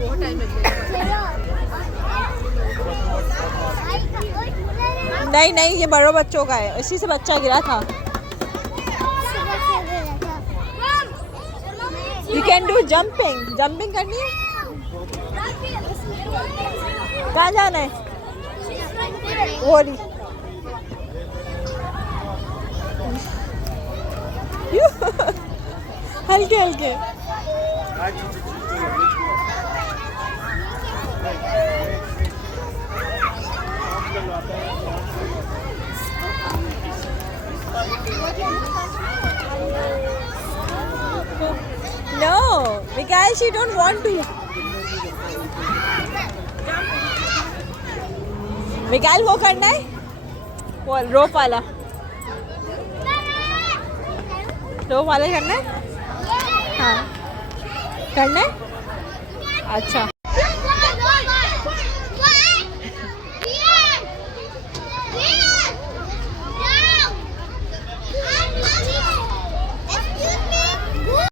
बहुत टाइम लगेगा। नहीं नहीं, ये बड़ों बच्चों का है, इसी से बच्चा गिरा था। You can do jumping, jumping करनी है। कहाँ जाना है? वो रही। हल्के हल्के। No, because she don't want to. Mikaal वो करना है, वो रोप वाला, रोप वाला करना है। हाँ करना है, अच्छा।